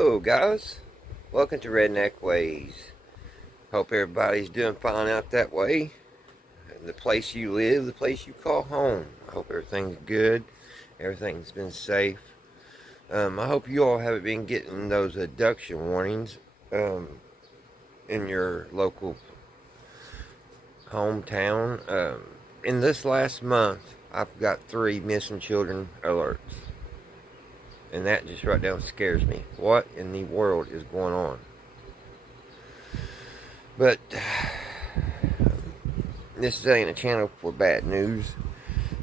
Hello guys, welcome to Redneck Ways. Hope everybody's doing fine out that way. The place you live, the place you call home. I hope everything's good, everything's been safe. I hope you all haven't been getting those abduction warnings in your local hometown. In this last month, I've got 3 missing children alerts. And that just right down scares me. What in the world is going on? But this ain't a channel for bad news.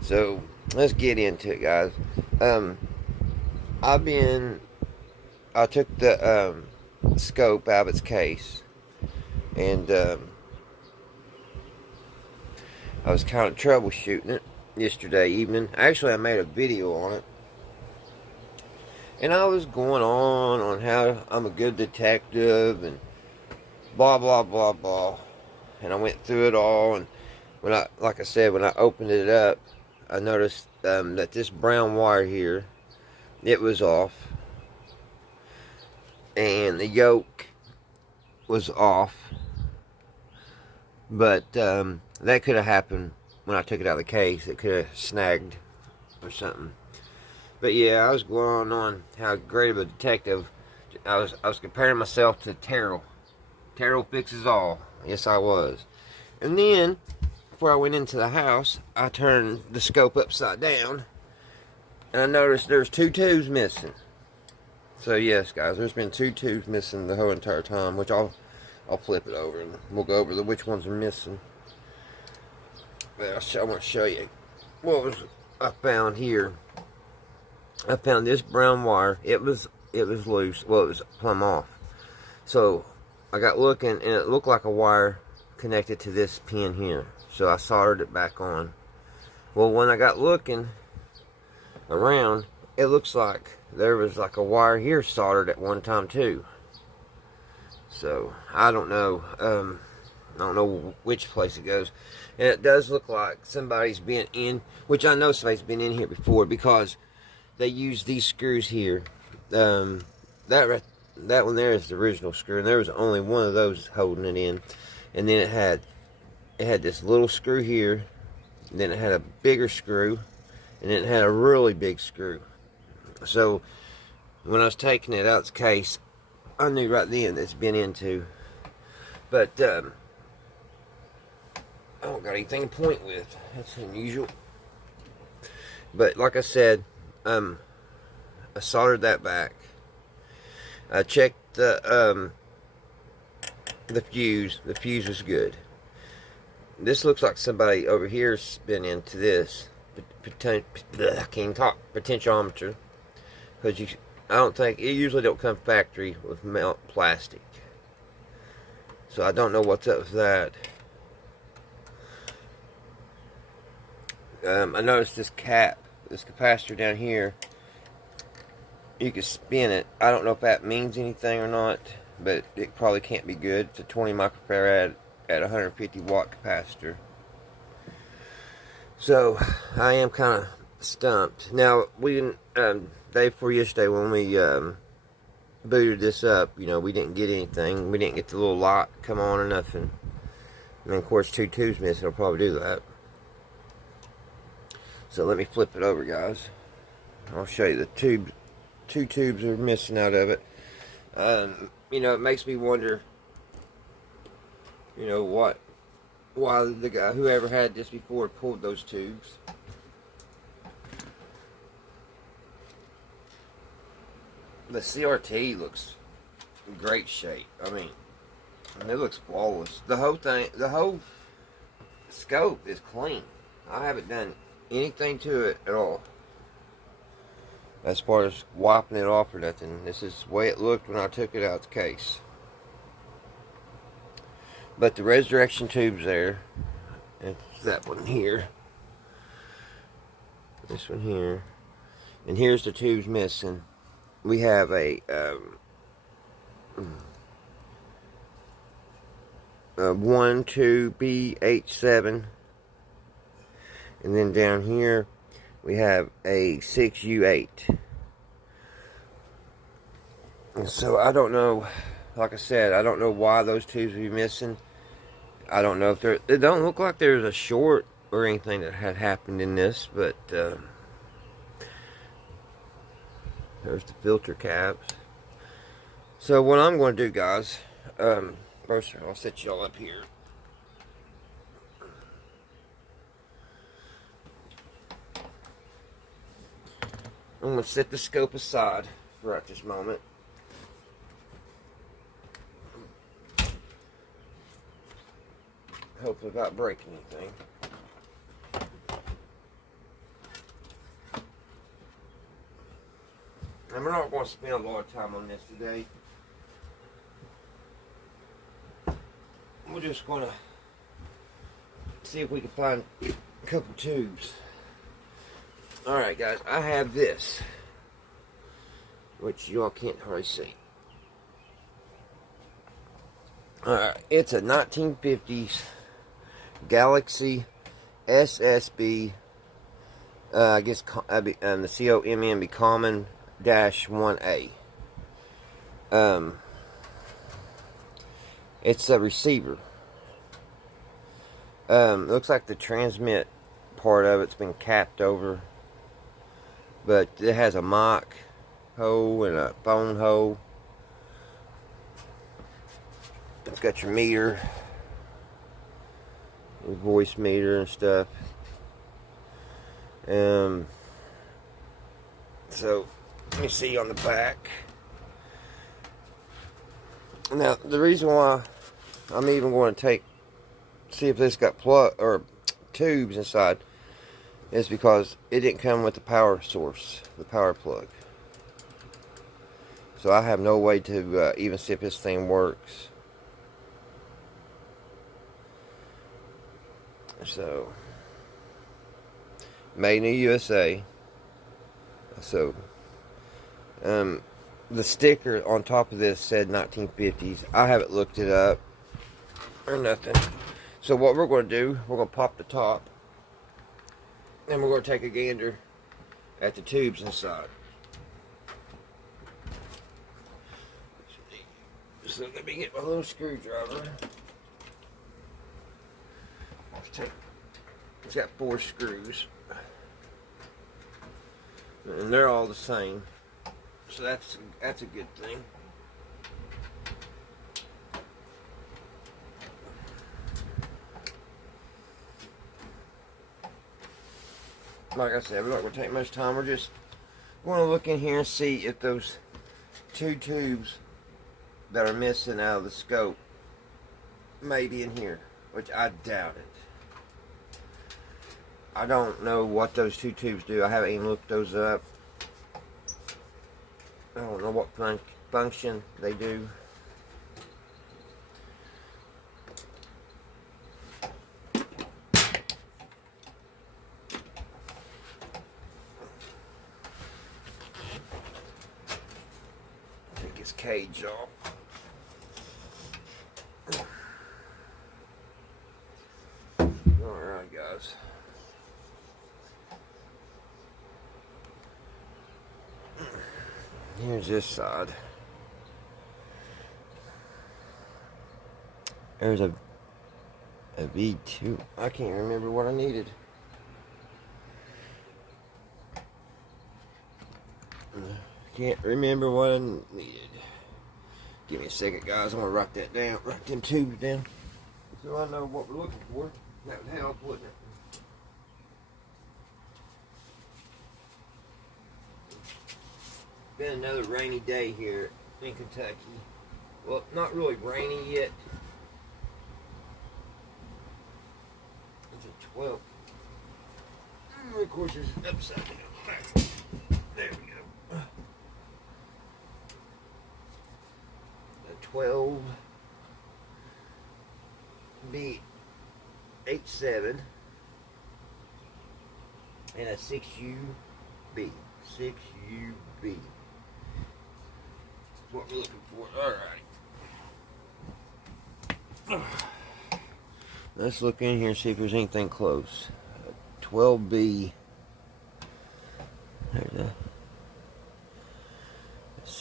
So let's get into it, guys. I took the scope out of its case, and I was kind of troubleshooting it yesterday evening. Actually, I made a video on it. And I was going on how I'm a good detective and blah, blah, blah, blah. And I went through it all. And like I said, when I opened it up, I noticed that this brown wire here, it was off. And the yoke was off. But that could have happened when I took it out of the case. It could have snagged or something. But yeah, I was going on how great of a detective. I was comparing myself to Terrell. Terrell fixes all. Yes, I was. And then, before I went into the house, I turned the scope upside down, and I noticed there's 2 tubes missing. So yes, guys, there's been 2 tubes missing the whole entire time, which I'll flip it over and we'll go over which ones are missing. But I want to show you what I found here. I found this brown wire. It was loose. Well, it was plumb off. So I got looking, and it looked like a wire connected to this pin here. So I soldered it back on. Well, when I got looking around, it looks like there was like a wire here soldered at one time too. So I don't know. I don't know which place it goes. And it does look like somebody's been in, which I know somebody's been in here before, because they use these screws here. That one there is the original screw, and there was only one of those holding it in. And then it had this little screw here, and then it had a bigger screw, and then it had a really big screw. So when I was taking it out of its case, I knew right then it's been into. But I don't got anything to point with. That's unusual. But like I said, I soldered that back. I checked the fuse. The fuse was good. This looks like somebody over here's been into this. I can't talk. Potentiometer. Because I don't think, it usually don't come factory with melt plastic. So I don't know what's up with that. I noticed this cap, this capacitor down here, you can spin it. I don't know if that means anything or not, but it probably can't be good. It's a 20 microfarad at 150 watt capacitor. So I am kind of stumped. Now, we didn't, day before yesterday when we booted this up, you know, we didn't get anything. We didn't get the little lock come on or nothing. And then of course 2 tubes missing will probably do that. So let me flip it over, guys. I'll show you the tube. 2 tubes are missing out of it. You know, it makes me wonder, you know, why the guy, whoever had this before, pulled those tubes. The CRT looks in great shape. I mean, it looks flawless. The whole thing, the whole scope is clean. I haven't done anything to it at all, as far as wiping it off or nothing. This is the way it looked when I took it out of the case. But the resurrection tube's there. It's that one here. This one here. And here's the tubes missing. We have a 12BH7. And then down here we have a 6U8. And so I don't know, like I said, I don't know why those tubes would be missing. I don't know if it don't look like there's a short or anything that had happened in this, but there's the filter caps. So what I'm going to do, guys, first I'll set y'all up here. I'm going to set the scope aside right this moment. Hopefully without breaking anything. And we're not going to spend a lot of time on this today. We're just going to see if we can find a couple tubes. Alright guys, I have this, which y'all can't hardly see. Alright, it's a 1950's Galaxy SSB, I guess the COMM be Common -1A. It's a receiver. Looks like the transmit part of it's been capped over, but it has a mic hole and a phone hole. It's got your meter, your voice meter and stuff. So let me see on the back. Now the reason why I'm even going to see if this got tubes inside is because it didn't come with the power source, the power plug. So I have no way to even see if this thing works. So, made in the USA. So, the sticker on top of this said 1950s. I haven't looked it up or nothing. So what we're going to do, we're going to pop the top, and we're going to take a gander at the tubes inside. So let me get my little screwdriver. It's got 4 screws, and they're all the same, so that's a good thing. Like I said, we're not going to take much time. We're just going to look in here and see if those 2 tubes that are missing out of the scope may be in here, which I doubt it. I don't know what those 2 tubes do. I haven't even looked those up. I don't know what function they do. Take his cage off. Alright guys. Here's this side. There's a V2. I can't remember what I needed. Can't remember what I needed. Give me a second, guys. I'm gonna write that down. Write them tubes down, so I know what we're looking for. That would help, wouldn't it? Been another rainy day here in Kentucky. Well, not really rainy yet. It's a 12. Of course, it's upside down. There we go. A 12 B87 and a 6UB. 6UB. What we're looking for. Alright. Let's look in here and see if there's anything close. 12B. There's a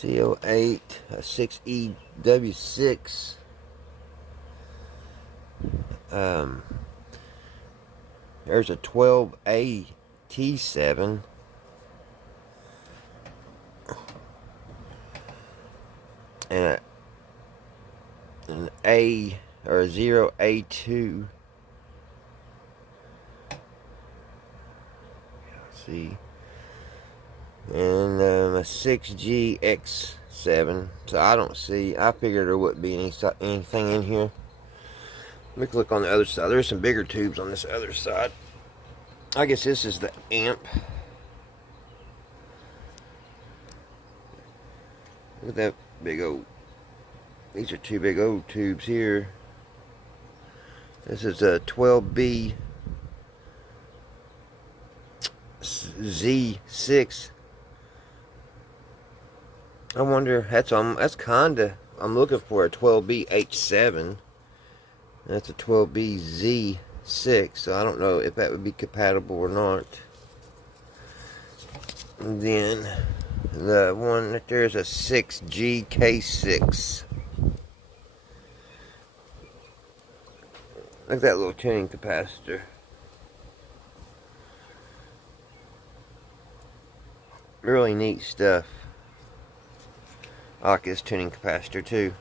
CO8, a 6EW6. There's a 12A T7. And an A or a 0A2. Let's see. And a 6GX7. So I don't see. I figured there wouldn't be anything in here. Let me look on the other side. There's some bigger tubes on this other side. I guess this is the amp. Look at that big old. These are two big old tubes here. This is a 12B Z6. I wonder, that's kinda, I'm looking for a 12B H7. That's a 12B Z6, so I don't know if that would be compatible or not. And then the one that there's a 6GK6. Look at that little tuning capacitor. Really neat stuff. I like this tuning capacitor too.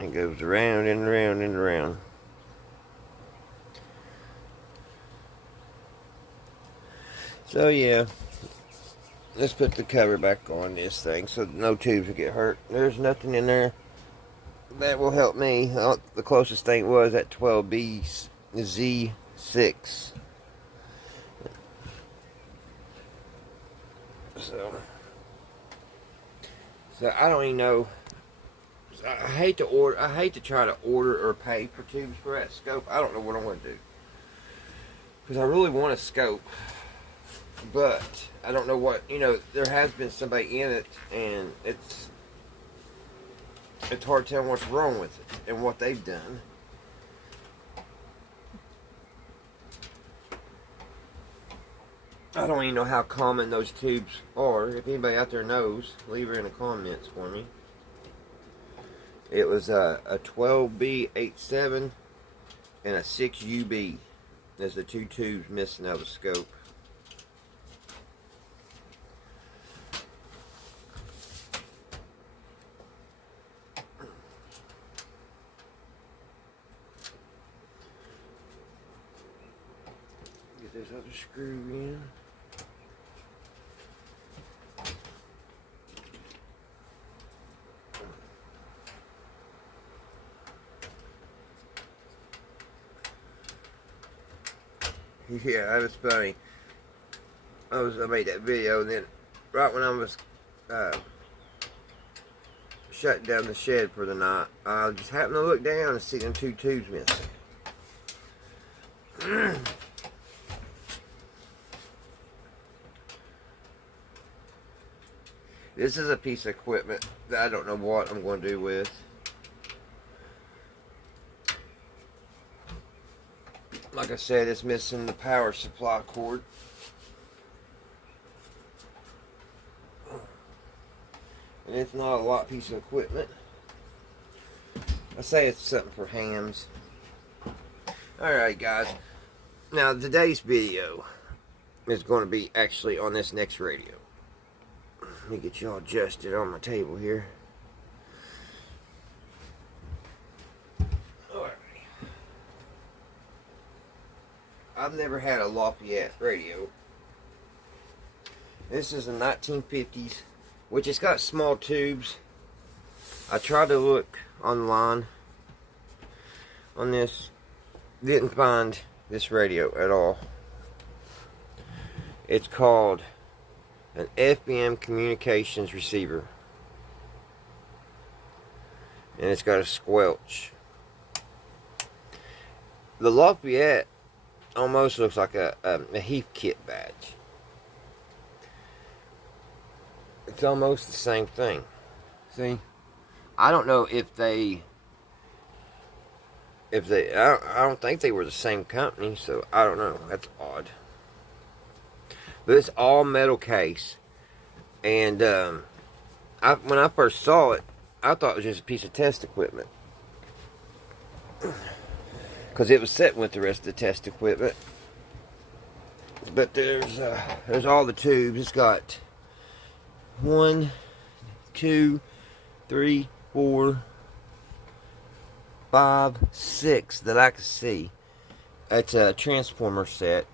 It goes around and around and around. So yeah, let's put the cover back on this thing so no tubes will get hurt. There's nothing in there that will help me. The closest thing was that 12B Z6. So I don't even know. I hate to try to order or pay for tubes for that scope. I don't know what I'm going to do, because I really want a scope, but I don't know what, there has been somebody in it, and it's hard telling what's wrong with it and what they've done. I don't even know how common those tubes are. If anybody out there knows, leave it in the comments for me. It was a 12B H7 and a 6UB. There's the two tubes missing out of the scope. Get this other screw in. Yeah, that was funny. I made that video, and then right when I was shutting down the shed for the night, I just happened to look down and see them two tubes missing. This is a piece of equipment that I don't know what I'm going to do with. Like I said, it's missing the power supply cord. And it's not a lot piece of equipment. I say it's something for hams. Alright guys. Now today's video is going to be actually on this next radio. Let me get y'all adjusted on my table here. I've never had a Lafayette radio. This is a 1950's, which it's got small tubes. I tried to look online on this, didn't find this radio at all. It's called an FM communications receiver, and it's got a squelch. The Lafayette almost looks like a Heathkit badge. It's almost the same thing. See, I don't know if they I don't think they were the same company, so I don't know. That's odd. But it's all metal case. And when I first saw it, I thought it was just a piece of test equipment. Because it was set with the rest of the test equipment. But there's all the tubes. It's got 1, 2, 3, 4, 5, 6 that I can see. It's a transformer set.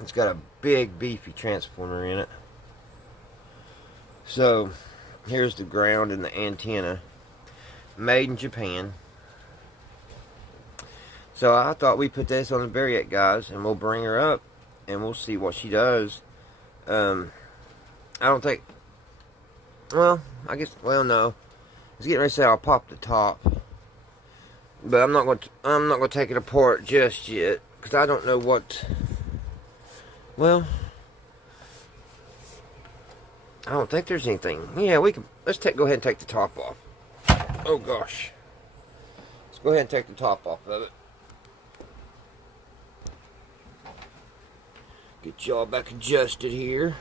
It's got a big beefy transformer in it. So here's the ground and the antenna. Made in Japan. So I thought we'd put this on the Lafayette, guys, and we'll bring her up and we'll see what she does. I don't think, well, I guess, well, no. I was getting ready to say I'll pop the top, but I'm not going to take it apart just yet, because I don't know what, well, I don't think there's anything. Yeah, let's go ahead and take the top off. Oh gosh. Let's go ahead and take the top off of it. Get y'all back adjusted here.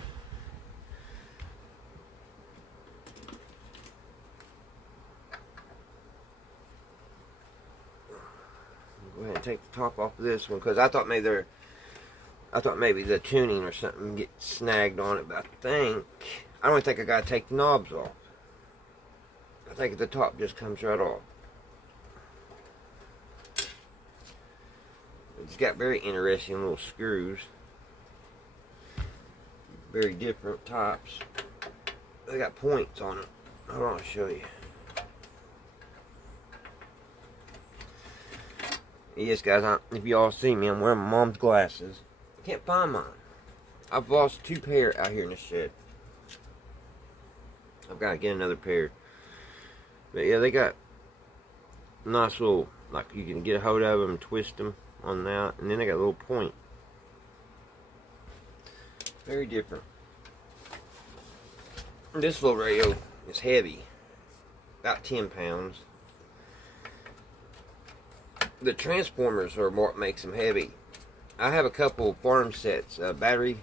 Go ahead and take the top off of this one, because I thought maybe the tuning or something get snagged on it, but I don't think I gotta take the knobs off. I think the top just comes right off. It's got very interesting little screws. Very different types. They got points on it. Hold on, I'll show you. Yes, guys, if y'all see me, I'm wearing my mom's glasses. I can't find mine. I've lost 2 pair out here in the shed. I've got to get another pair. But yeah, they got nice little, like you can get a hold of them and twist them on that. And then they got a little point. Very different. This little radio is heavy. About 10 pounds. The transformers are what makes them heavy. I have a couple farm sets, battery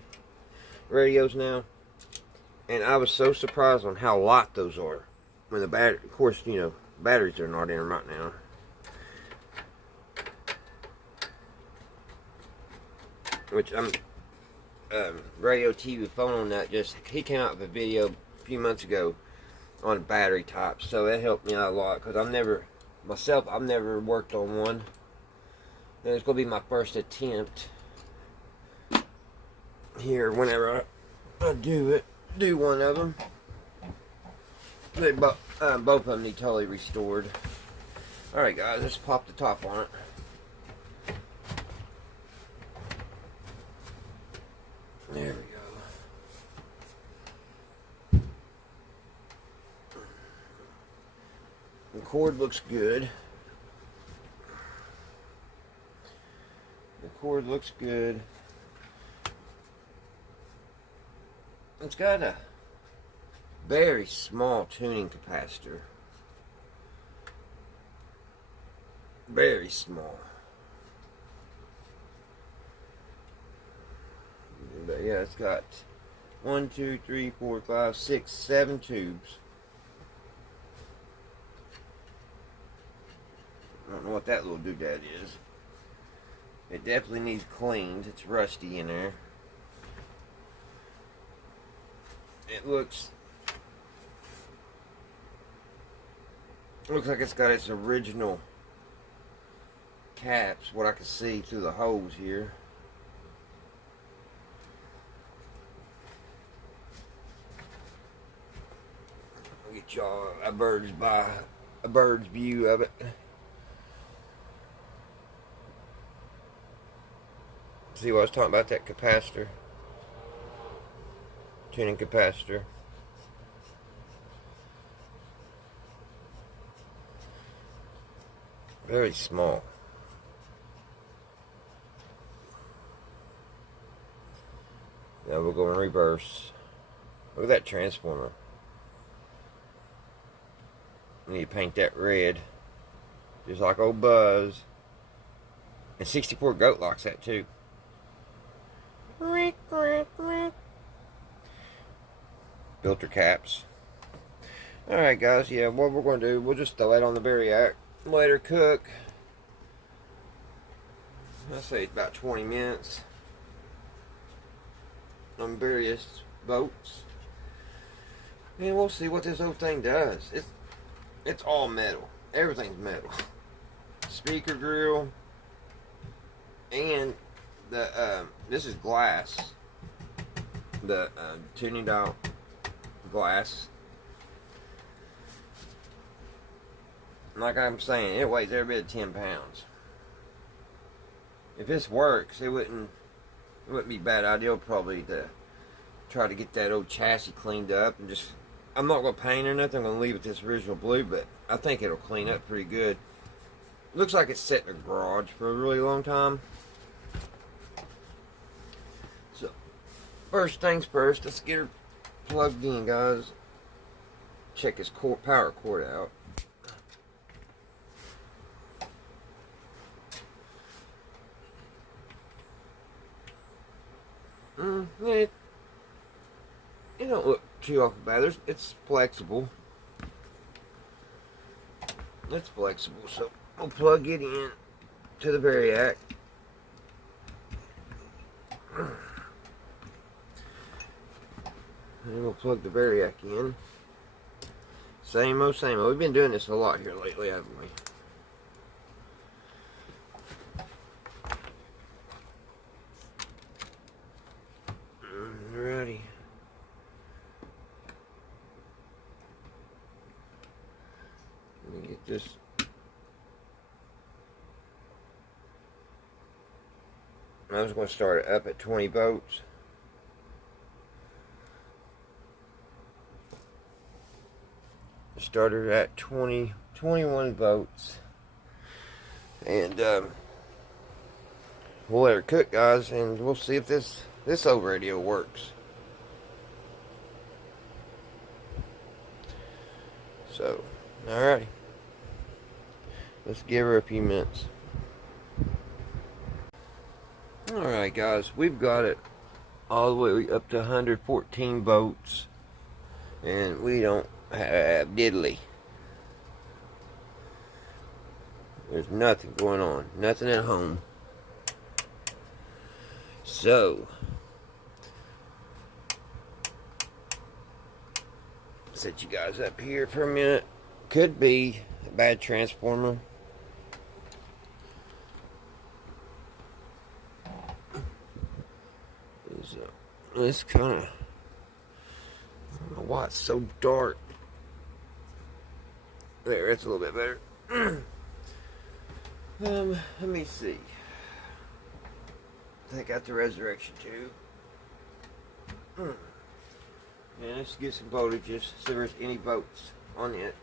radios now. And I was so surprised on how light those are. When the battery, of course, you know, batteries are not in them right now. Which Radio TV phone on that, he came out with a video a few months ago on battery types, so that helped me out a lot, because I've never worked on one, and it's going to be my first attempt here whenever I do one of them. Both of them need totally restored. Alright guys, let's pop the top on it. There we go. The cord looks good. The cord looks good. It's got a very small tuning capacitor. Very small. But yeah, it's got 1, 2, 3, 4, 5, 6, 7 tubes. I don't know what that little doodad is. It definitely needs cleaned. It's rusty in there. It looks like it's got its original caps, what I can see through the holes here. I'll get y'all a bird's view of it. See what I was talking about, that capacitor, tuning capacitor. Very small. Now we'll go in reverse. Look at that transformer. I need to paint that red, just like old Buzz. And 64 goat locks that too. filter caps. Alright guys, yeah, what we're going to do, we'll just throw that on the Variac, let her cook. I'd say about 20 minutes on various boats. And we'll see what this old thing does. It's all metal. Everything's metal. Speaker grill. And the this is glass. The tuning out glass. Like I'm saying, it weighs every bit of 10 pounds. If this works, it wouldn't be a bad idea probably to try to get that old chassis cleaned up and just, I'm not going to paint or nothing, I'm going to leave it this original blue, but I think it'll clean up pretty good. Looks like it's set in a garage for a really long time. So, first things first, let's get her plugged in, guys. Check his power cord out. It don't look too awful bad. It's flexible. It's flexible, so we'll plug it in to the Variac. And we'll plug the Variac in. Same old, same old. We've been doing this a lot here lately, haven't we? Alrighty. Let me get this. I was going to start it up at 20 volts. Started at 21 volts. And we'll let her cook, guys, and we'll see if this old radio works. So, alrighty. Let's give her a few minutes. Alright guys, we've got it all the way up to 114 volts. And we don't have diddly. There's nothing going on. Nothing at home. So, set you guys up here for a minute. Could be a bad transformer. This kind of, I don't know why it's so dark. There, it's a little bit better. Let me see. Take out the resurrection tube. And let's get some voltages, see if there's any volts on it.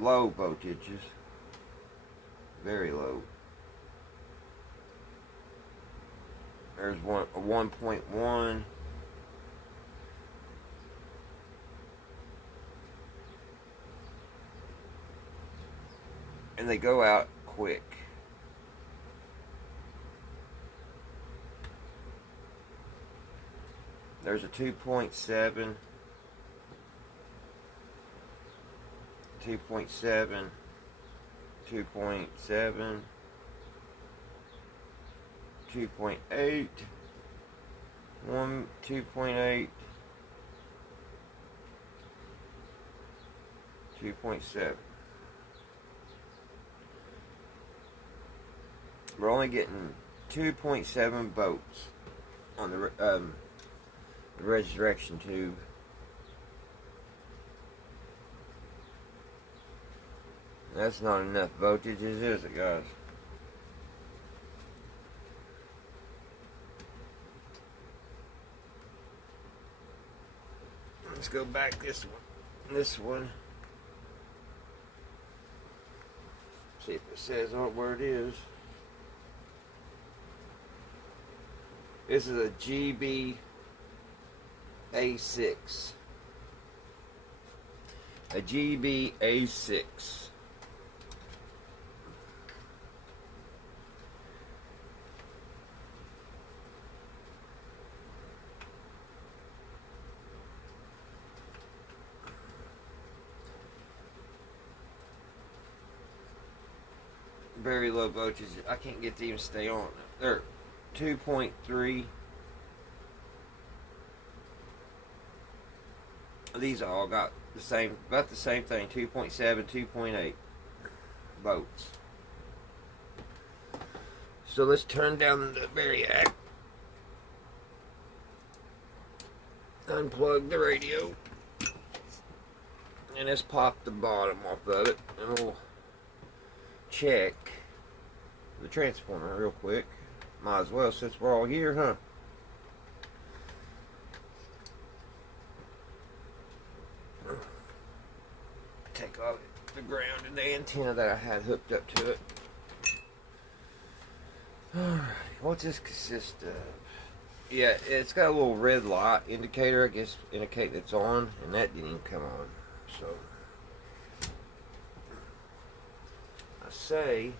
Low voltages, very low. There's a 1.1. And they go out quick. There's a 2.7. 2.7, 2.7, 2.8, 2.8, 2.7. We're only getting 2.7 volts on the resurrection tube. That's not enough voltage, is it, guys? Let's go back this one. This one. See if it says on where it is. This is a GBA6. A GBA6. Very low voltage. I can't get to even stay on. They're 2.3. These all got the same, about the same thing. 2.7, 2.8 volts. So let's turn down the variac. Unplug the radio. And let's pop the bottom off of it. And we'll check the transformer real quick. Might as well since we're all here, huh? Take off the ground and the antenna that I had hooked up to it. Alright, what's this consist of? Yeah, it's got a little red light indicator, I guess, indicate it's on, and that didn't even come on. So I say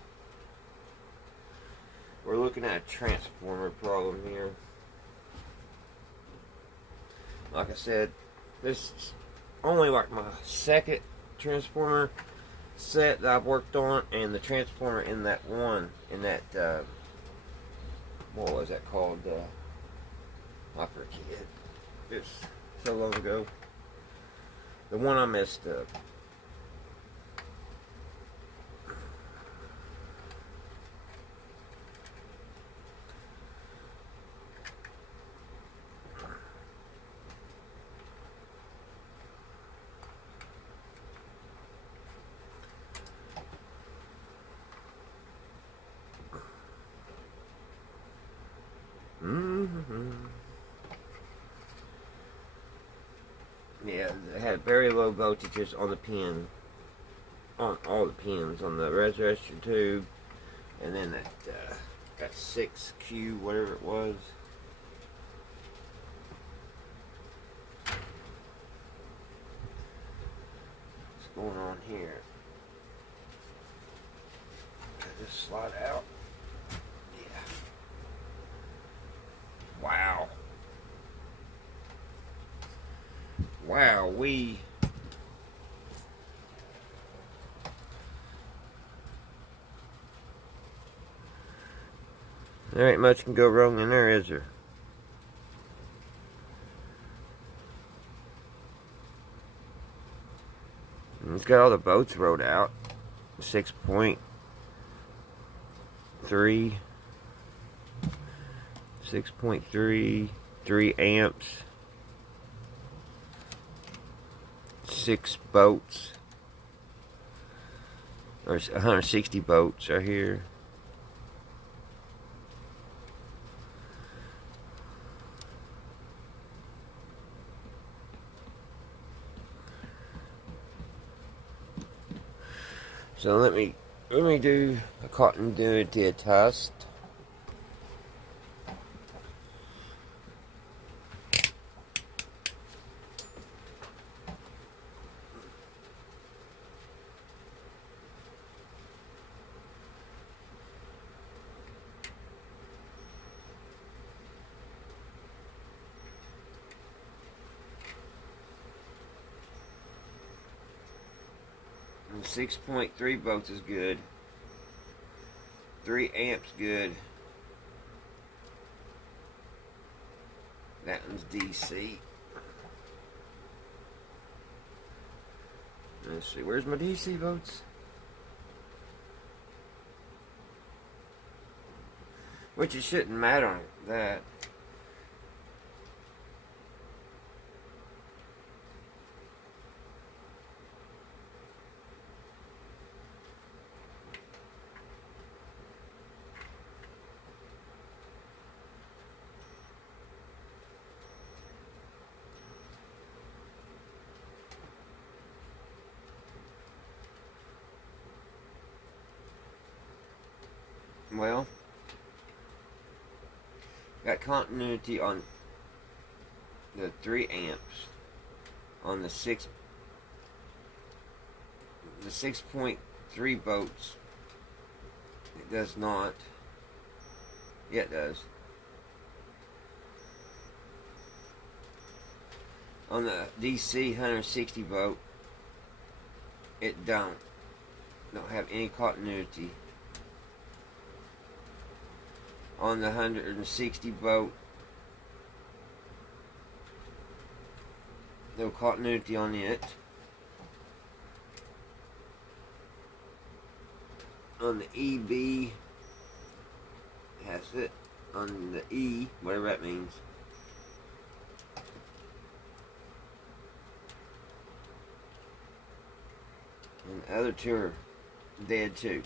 we're looking at a transformer problem here. Like I said, this is only like my second transformer set that I've worked on, and the transformer in that one, in that what was that called? I forget. It's so long ago. The one I messed up. Yeah, it had very low voltages on the pin, on all the pins, on the resistor tube, and then that 6Q, whatever it was. What's going on here? Can I just slide out? Yeah. Wow. Wow, there ain't much can go wrong in there, is there? And it's got all the boats wrote out. 6.3, 6.3, 3 amps. 6 boats, or 160 boats are here. So let me do a continuity test. And 6.3 volts is good. 3 amps good. That one's DC. Let's see, where's my DC votes? Which it shouldn't matter on that. Well, got continuity on the 3 amps on the 6.3 volts. It does not. Yeah, it does. On the DC 160 volt, it don't have any continuity. On the 160 volt, no continuity on it. On the EB, has it. On the E, whatever that means. And the other two are dead too.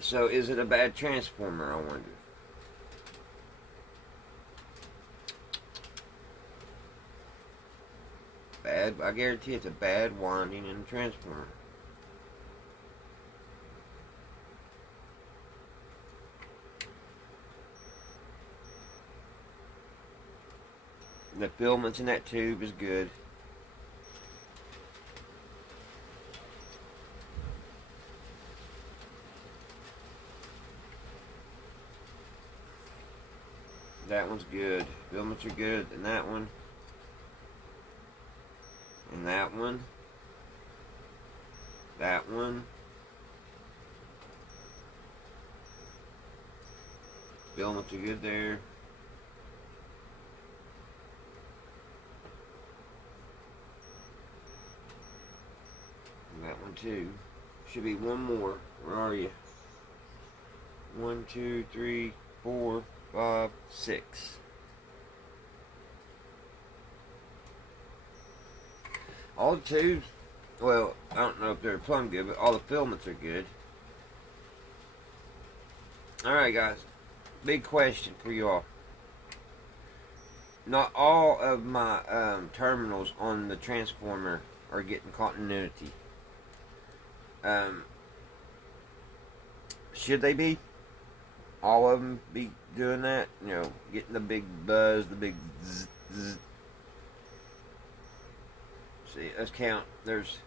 So is it a bad transformer, I wonder? Bad, I guarantee it's a bad winding in the transformer. The filaments in that tube is good. That one's good. Filaments are good, and that one. And that one. That one. Filaments are good there. And that one too. Should be one more. Where are you? 1, 2, 3, 4, 5, 6. All the tubes, well, I don't know if they're plumb good, but all the filaments are good. Alright guys, big question for you all. Not all of my terminals on the transformer are getting continuity. Should they be? All of them be doing that? You know, getting the big buzz, the big zzz, zzz. See, let's count. There's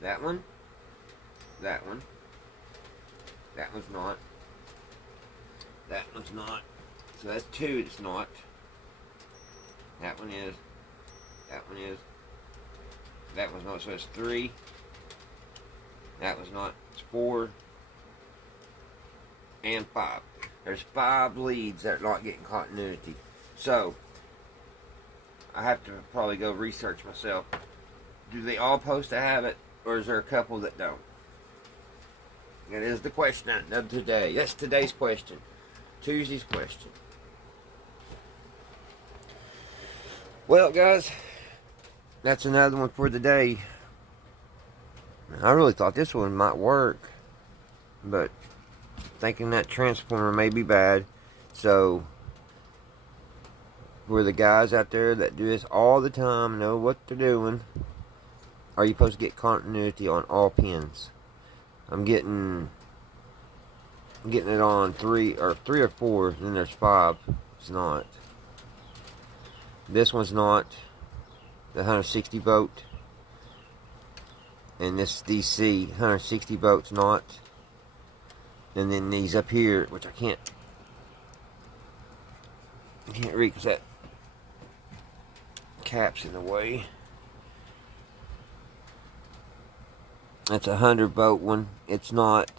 that one, that one, that one's not, that one's not. So that's 2 that's not. That one is, that one is, that one's not. So it's 3. That was not. It's 4 and 5. There's 5 leads that are not getting continuity. So I have to probably go research myself. Do they all supposed to have it, or is there a couple that don't? That is the question of today. That's today's question. Tuesday's question. Well, guys, that's another one for the day. I really thought this one might work, but thinking that transformer may be bad. So for the guys out there that do this all the time, know what they're doing, are you supposed to get continuity on all pins? I'm getting it on 3 or 4, then there's 5. It's not. This one's not. The 160 volt. And this DC 160 volts not. And then these up here, which I can't read because that cap's in the way. That's a 100 volt one. It's not.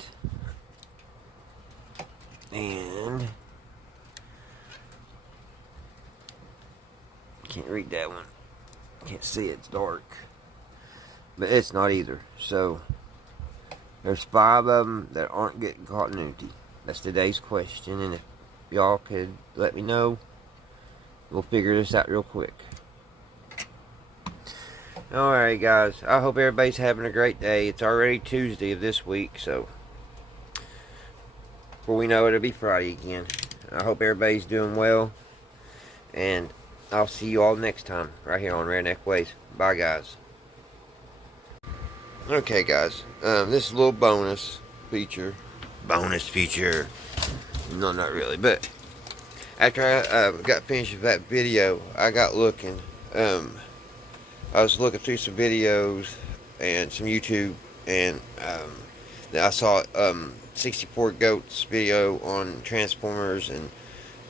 And can't read that one. Can't see it, it's dark. But it's not either. So there's 5 of them that aren't getting continuity. That's today's question, and if y'all could let me know, we'll figure this out real quick. Alright guys, I hope everybody's having a great day. It's already Tuesday of this week, so before we know it, it'll be Friday again. I hope everybody's doing well, and I'll see you all next time right here on Redneck Ways. Bye, guys. Okay, guys, this is a little bonus feature. No, not really, but after I got finished with that video, I got looking. I was looking through some videos and some YouTube, and I saw 64 Goats video on Transformers, and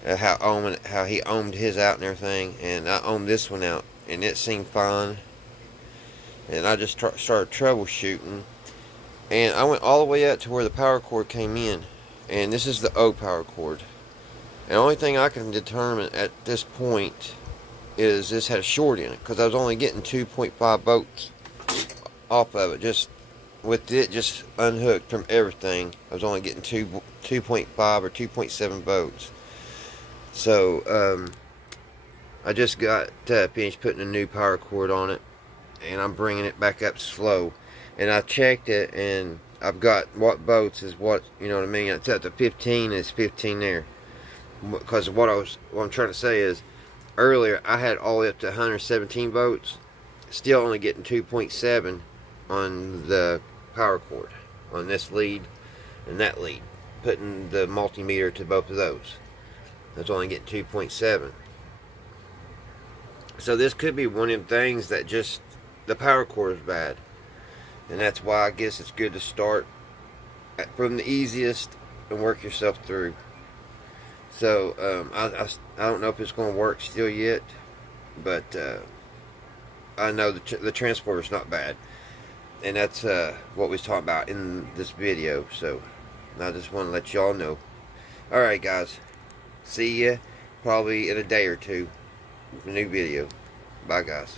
how he ohmed his out and everything, and I ohmed this one out, and it seemed fine. And I just started troubleshooting, and I went all the way up to where the power cord came in, and this is the O power cord. And the only thing I can determine at this point is this had a short in it, because I was only getting 2.5 volts off of it. Just with it just unhooked from everything, I was only getting 2.5 or 2.7 volts. So I just got finished putting a new power cord on it, and I'm bringing it back up slow. And I checked it, and I've got what volts is what, you know what I mean. It's up to 15, it's 15 there. Because what I'm trying to say is, earlier I had all the way up to 117 volts, still only getting 2.7 on the power cord, on this lead and that lead, putting the multimeter to both of those. That's only getting 2.7. So this could be one of them things that just the power cord is bad, and that's why I guess it's good to start from the easiest and work yourself through. So I don't know if it's going to work still yet, but I know the transporter's not bad, and that's what we was talking about in this video. So I just want to let y'all know. Alright, guys, see ya probably in a day or two with a new video. Bye, guys.